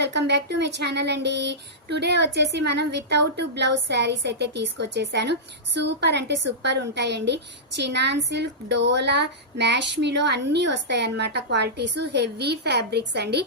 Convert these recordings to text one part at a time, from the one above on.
Welcome back to my channel అండి. Today వచ్చేసి మనం వితౌట్ బ్లౌజ్ శారీస్ అయితే తీసుకొచ్చేసాను. సూపర్ అంటే సూపర్ ఉంటాయండి. చినాన్ సిల్క్, డోలా, మ్యాష్మిలో అన్నీ వస్తాయి అన్నమాట. క్వాలిటీస్ హెవీ ఫ్యాబ్రిక్స్ అండి.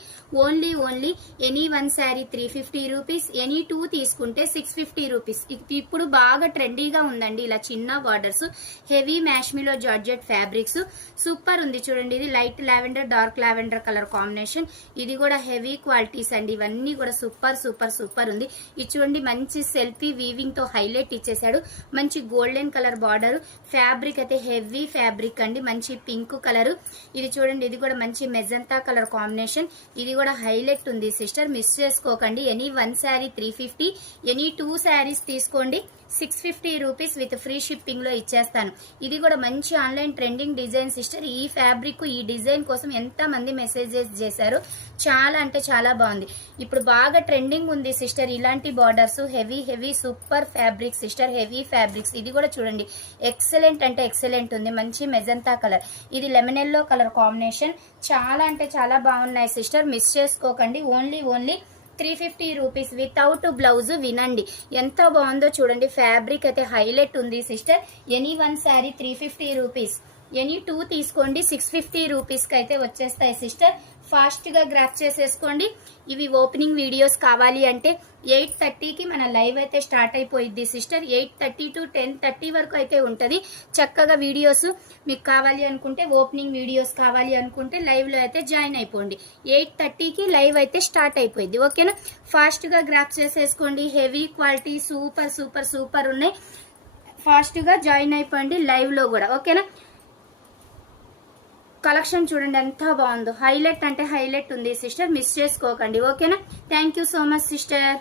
Only any one sari 350 rupees, any two తీసుకుంటే 650 రూపీస్. ఇప్పుడు బాగా ట్రెండీగా ఉందండి ఇలా చిన్న బార్డర్స్, హెవీ మ్యాష్మిలో జార్జెట్ ఫ్యాబ్రిక్స్. సూపర్ ఉంది చూడండి. ఇది light lavender, dark lavender colour combination. ఇది కూడా హెవీ క్వాలిటీస్ అండి. ఇవన్నీ కూడా సూపర్ ఉంది. ఇది చూడండి, మంచి సెల్ఫీ వీవింగ్ తో హైలైట్ ఇచ్చేసాడు. మంచి గోల్డెన్ కలర్ బార్డర్, ఫ్యాబ్రిక్ అయితే హెవీ ఫ్యాబ్రిక్ అండి. మంచి పింక్ కలర్. ఇది చూడండి, ఇది కూడా మంచి మెజంతా కలర్ కాంబినేషన్. ఇది కూడా హైలైట్ ఉంది సిస్టర్, మిస్ చేసుకోకండి. Any one sari 350, any two saris తీసుకోండి 650 రూపీస్ విత్ ఫ్రీ షిప్పింగ్ లో ఇచ్చేస్తాను. ఇది కూడా మంచి ఆన్లైన్ ట్రెండింగ్ డిజైన్ సిస్టర్. ఈ ఫ్యాబ్రిక్, ఈ డిజైన్ కోసం ఎంత మంది మెసేజెస్ చేశారు. చాలా అంటే చాలా బాగుంది. ఇప్పుడు బాగా ట్రెండింగ్ ఉంది సిస్టర్ ఇలాంటి borders, heavy super fabric sister, heavy fabrics. ఇది కూడా చూడండి, ఎక్సలెంట్ అంటే ఎక్సలెంట్ ఉంది. మంచి మెజంతా కలర్, ఇది లెమన్ ఎల్లో కలర్ కాంబినేషన్. చాలా అంటే చాలా బాగున్నాయి సిస్టర్, మిస్ చేసుకోకండి. Only 350 rupees without blouse. వినండి ఎంత బాగుందో చూడండి. ఫ్యాబ్రిక్ అయితే హైలైట్ ఉంది sister. Any one sari 350 rupees, any two తీసుకోండి 650 రూపీస్ కి అయితే వచ్చేస్తాయి సిస్టర్. ఫాస్ట్ గా గ్రాప్ చేసేసుకోండి. ఇవి ఓపెనింగ్ వీడియోస్ కావాలి అంటే 8:30కి మన లైవ్ అయితే స్టార్ట్ అయిపోయింది సిస్టర్. 8:30 to 10:30 వరకు అయితే ఉంటది. చక్కగా వీడియోస్ మీకు కావాలి అనుకుంటే, ఓపెనింగ్ వీడియోస్ కావాలి అనుకుంటే లైవ్ లో అయితే జాయిన్ అయిపోండి. 8:30కి లైవ్ అయితే స్టార్ట్ అయిపోయింది. ఓకేనా, ఫాస్ట్ గా గ్రాప్ చేసేసుకోండి. హెవీ క్వాలిటీ సూపర్ ఉన్నాయి. ఫాస్ట్ గా జాయిన్ అయిపోండి లైవ్ లో కూడా. ఓకేనా, కలెక్షన్ చూడండి ఎంత బాగుందో. హైలైట్ అంటే హైలైట్ ఉంది సిస్టర్, మిస్ చేసుకోకండి. ఓకేనా, thank you so much sister.